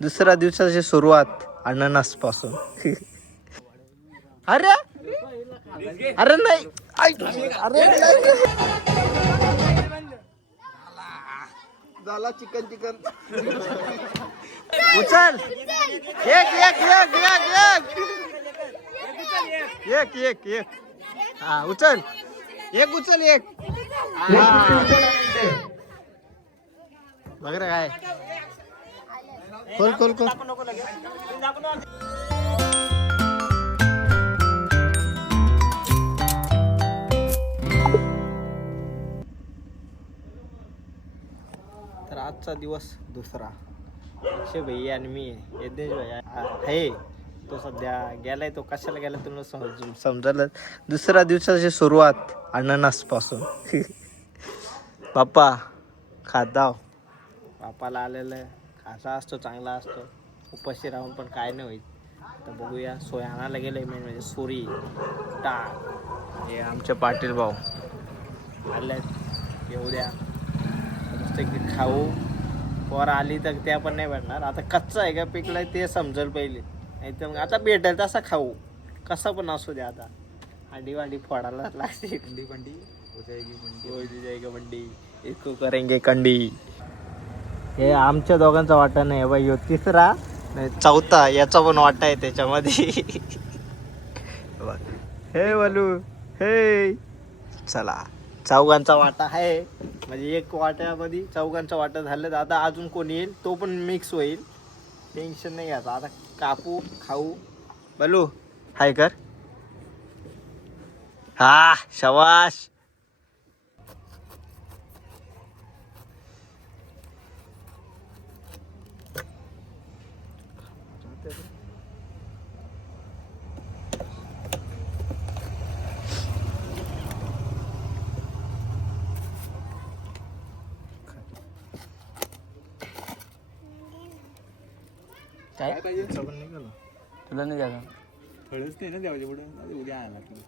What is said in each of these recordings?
दुसऱ्या दिवसाची सुरुवात अननसपासून अरे! अरे नाही! अरे झाला चिकन चिकन. उचल! एक एक एक एक एक! एक एक हा उचल! एक उचल एक! बघ रे काय. खोल खोल खोल तर आजचा दिवस दुसरा. अक्षय भाई आणि मी यज्ञेश भाई आहे. तो सध्या गेलाय तो कशाला गेला तुला समजून? समजलं. दुसऱ्या दिवसाची सुरुवात अननसपासून बाप्पा खादाव बापाला आलेलं खासा असतो चांगला असतो. उपाशी राहून पण काय नाही होईल. तर बघूया सोय आणायला गेलंय मेन म्हणजे सुरी टाक हे आमचे पाटील भाऊ. आल्यात येऊ द्या मस्त खाऊ. पोर आली तर त्या पण नाही भेटणार. आता कच्चा आहे का पिकलाय ते समजेल पहिले. नाही तर मग आता भेटेल तसा खाऊ. कसा पण असू द्या आता. अंडी वांडी फोडायला लागते अंडी बंडी हो जाएगी बंडी इसको करेंगे कंडी. हे आमच्या दोघांचा वाटा नाही बाई ह्यो तिसरा. नाही चौथा याचा पण वाटा आहे त्याच्यामध्ये. हे बोलू हे. चला चौघांचा वाटा आहे. म्हणजे एक वाट्यामध्ये चौघांचा वाटा झालं तर आता अजून कोणी येईल? तो पण मिक्स होईल. टेन्शन नाही घ्यायचं आता कापू खाऊ. बलू हाय कर. हा शवाश. काय? तुला नाही द्यायला फळच नाही ना द्यावं पुढे? उद्या आला की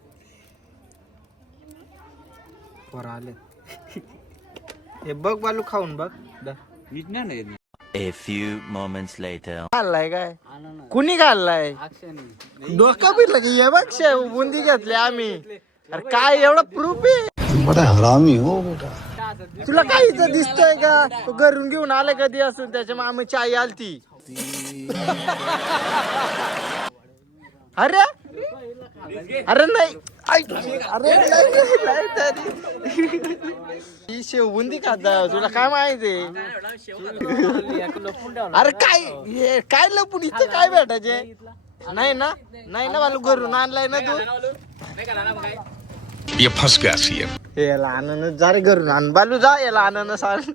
पोरं आले. हे बघ बालू खाऊन बघ. दा. मीठ नाही ना? A few moments later. खाल्लाय काय? कुणी खाल्लाय डोकं पिटलं की हे बघ शेव बुंदी घेतली आम्ही. अरे काय एवढं प्रूफ आहे? बड़ा हरामी हो बेटा. तुला काय इथं दिसतंय का? तू घरून घेऊन आले कधी असून? त्याच्या मामाची आई आलती. अरे? अरे नाही. अरे. ही शेवबुंदी खाता तुला काय माहिती? अरे काय हे काय लपून इथं काय भेटायचे? नाही ना नाही ना मला घरून आणलाय ना तू? ये फंस गया सी हे याला आनंद जा रे घरून आण. बालू जा याला आनंद सांग.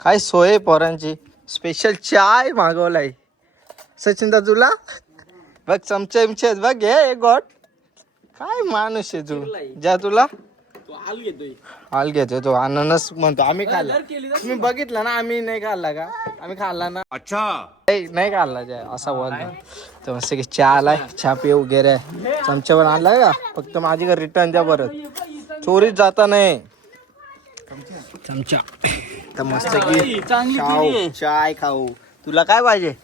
काय सोय पोरांची? स्पेशल चाय मागवलाय. सचिन दा तुला? बघ चमचे आहेत. बघ घे एक गोट काय माणूस आहे तू? ज्या तुला. हाल घेतोय. तो. अननस म्हणतो. आम्ही खाल्ला. तुम्ही बघितलं ना आम्ही नाही खाल्ला का? आम्ही खाल्ला ना. अच्छा. नाही नाही खाल्ला जय असा बोलतो. तर मस्त की चहा आलाय चहा पिऊ वगैरे चमचा पण आणलाय का? फक्त माझी घर रिटर्न द्या परत. चोरीत जाता नाही. चमचा. तर मस्त की खाऊ चाय खाऊ. तुला काय पाहिजे?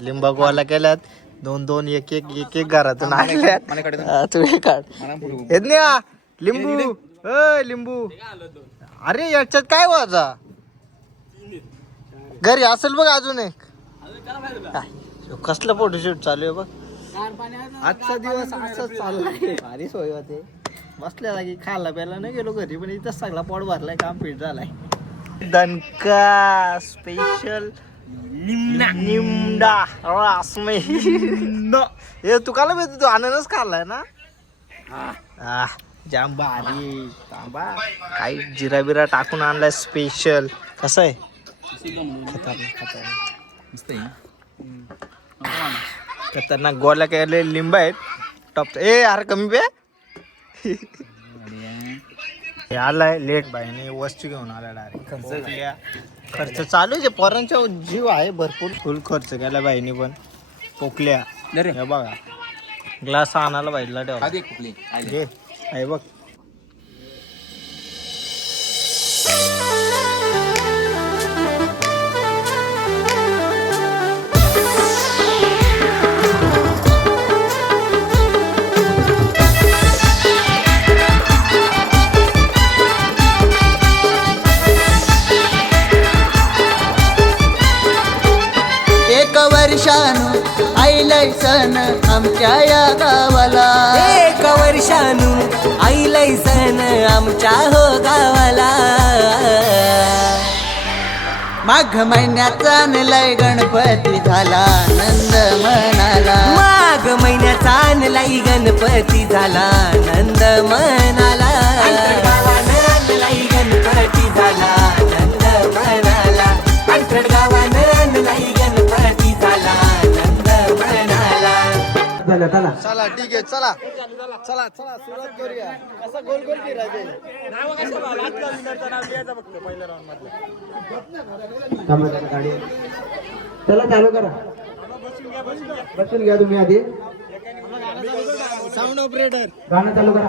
लिंबागोवाला केल्यात. दोन दोन एक एक एक एक घरातून आणल्यात. हा, तू हे काढ. येत नाही हा? लिंबू. लिंबू. अरे याच्यात काय वाजा घरी असेल बघ अजून एक. काय? कसलं फोटोशूट चालू आहे बघ. आजचा दिवस असंच चाललाय. भारी सोय होते. बसल्या जागी खायला प्यायला नाही गेलो घरी पण इथंच सगळा पोट भरलाय काम पीठ झालाय. दणका स्पेशल निमडा रसमई हे तू काला भेटतो तू आनंदच खाल्लाय ना? आह, जाम भारी तांबा काही जिरा बिरा टाकून आणलाय स्पेशल कसं आहे? खतरनाक खतरनाक. गोल्या केले लिंब आहेत. टॉप ए अरे कमी पे हे आलाय लेट बाईने वस्तू घेऊन आला डायरेक्ट खर्च खर्च चालू आहे पोरांचा जीव आहे भरपूर. फुल खर्च केला बाईने पण. पोकल्या हे बघा. ग्लास आणायला बाईला ठेवा. आधी एक कुठली घे हे बघ. आमच्या हो गावाला. माघ महिन्याचा आणलाय गणपती झाला नंद मनाला माघ महिन्याचा आणलाई गणपती झाला नंद आणलाई गणपती झाला. चला. ठीक आहे चला. चला चला सुरुवात करूया. कसा गोल गोल फिरायचं चला चालू करा. बसून घ्या तुम्ही आधी. साऊंड ऑपरेटर गाणं चालू करा.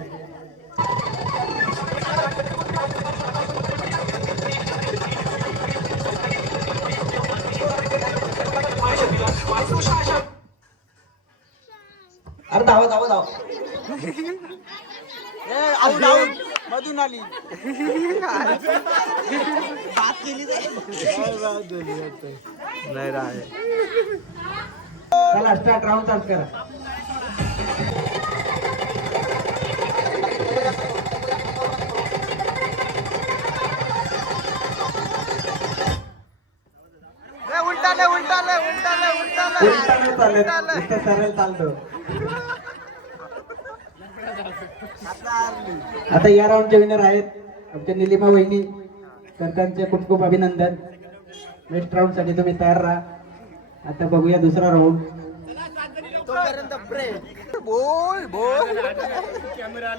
आऊट मधून आली. नाही राय. चला स्टार्ट राऊंड चालू करा. उलटाले उलटाले उलटाले उलटाले उलटा नाही चालत. आता या राऊंडचे विनर आहेत आमच्या निलिमा वहिनी तर त्यांचे खूप खूप अभिनंदन. नेक्स्ट राऊंडसाठी तुम्ही तयार राहा. आता बघूया दुसरा राऊंड बोल बोल. कॅमेरा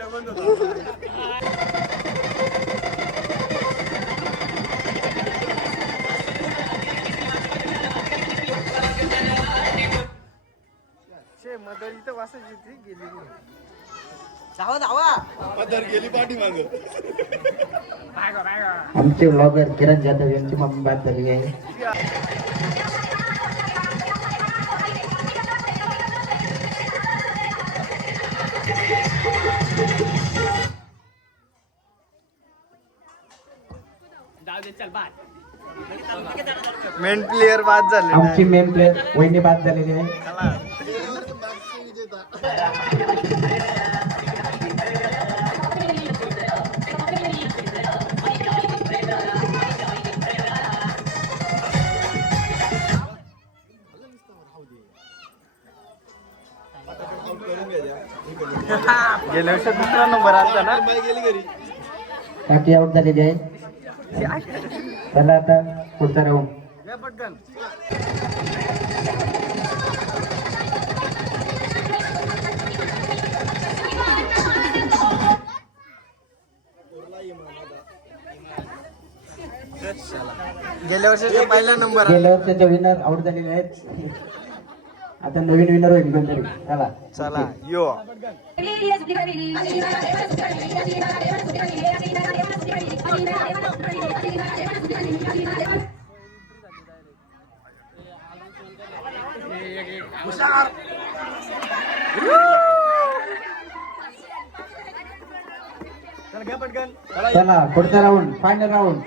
मदर इथं वासायची ती गेली. धावा धावा आमचे ब्लॉगर किरण जाधव यांची मम्मी बात झाली आहे. मेन प्लेअर बाद झाले आमची मेन प्लेअर वहिनी बात झालेली आहे. गेल्या वर्षी दुसरा नंबर आलता ना? काकी आउट झालेली आहे. चला आता पुढचा पटकन. गेल्या वर्षी पहिला नंबर गेल्या वर्षाचे विनर आउट झालेले आहेत आता नवीन विनर होईल कोणतरी. चला. चला यो. चल पुढचा राऊंड फायनल राऊंड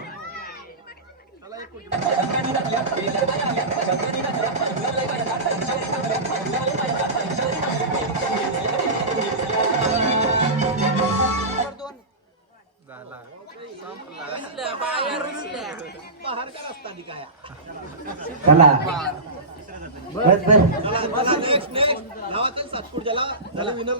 चला. बस बस. नेक्स्ट नेक्स्ट गावातच सातपूर ज्याला त्याला winner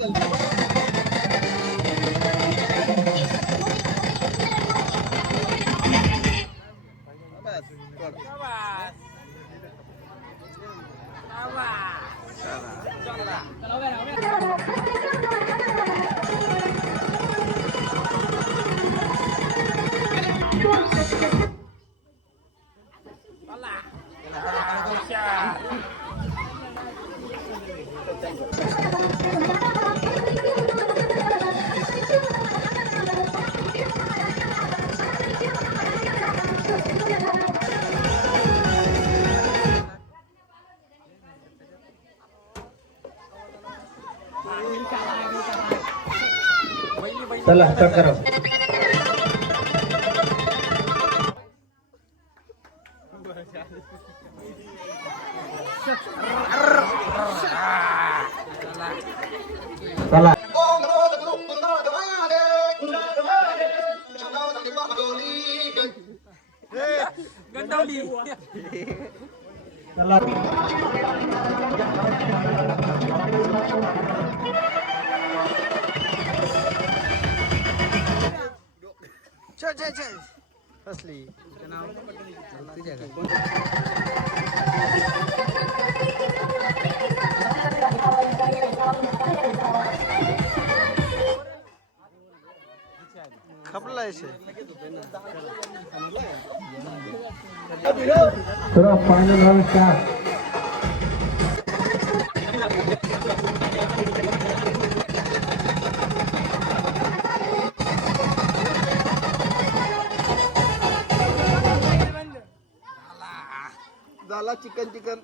lah kakar salah. Gantau असली गलती जगह खपला थोड़ा फाइनल हो क्या झाला चिकन चिकन.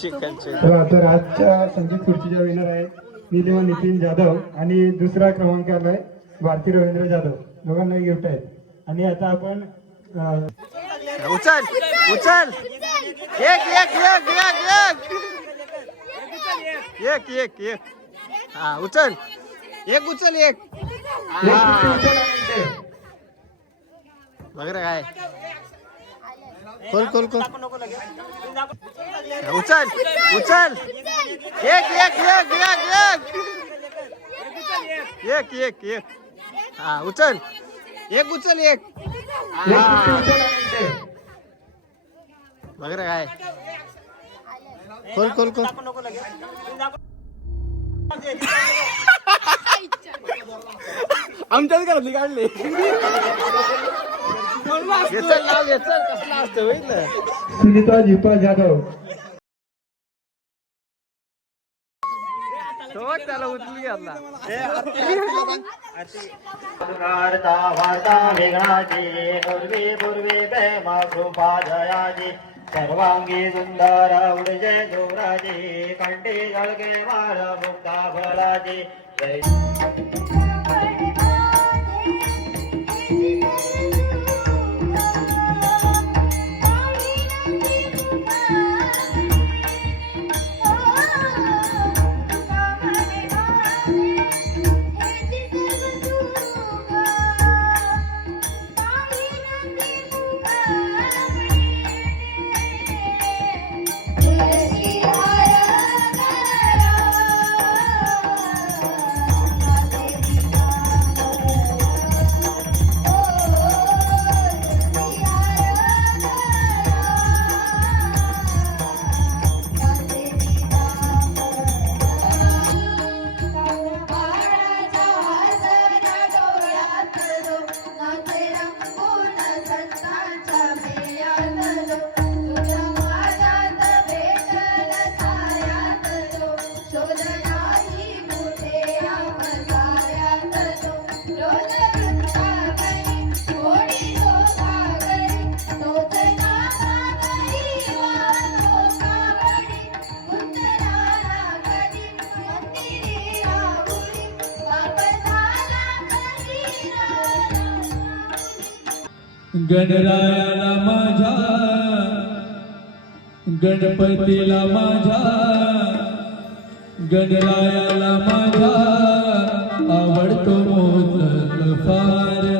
चिकन तर आजच्या संगीत खुर्चीच्या विनर आहे मी देव नितीन जाधव आणि दुसरा क्रमांक आलाय भारती रवींद्र जाधव. दोघांना गिफ्ट आहे. आणि आता आपण उचल उचल. एक एक एक एक एक. एक एक हा उचल. एक उचल एक. बघ रे काय. खोल खोल खोल. उचल उचल. एक एक एक एक एक. एक एक हा उचल. एक उचल एक. बघ काय. खोल खोल खोल. आमच्याच घरातली काढली. सुनीता झिपा जाधव. पूर्वी पूर्वी सर्वांगी सुंदर उडजे जोराजी कंटी जळगे मार मुक्ता भराजी जय. गणरायाला माझ्या गणपतीला माझ्या गणरायाला माझ्या आवडतो मोदक फार.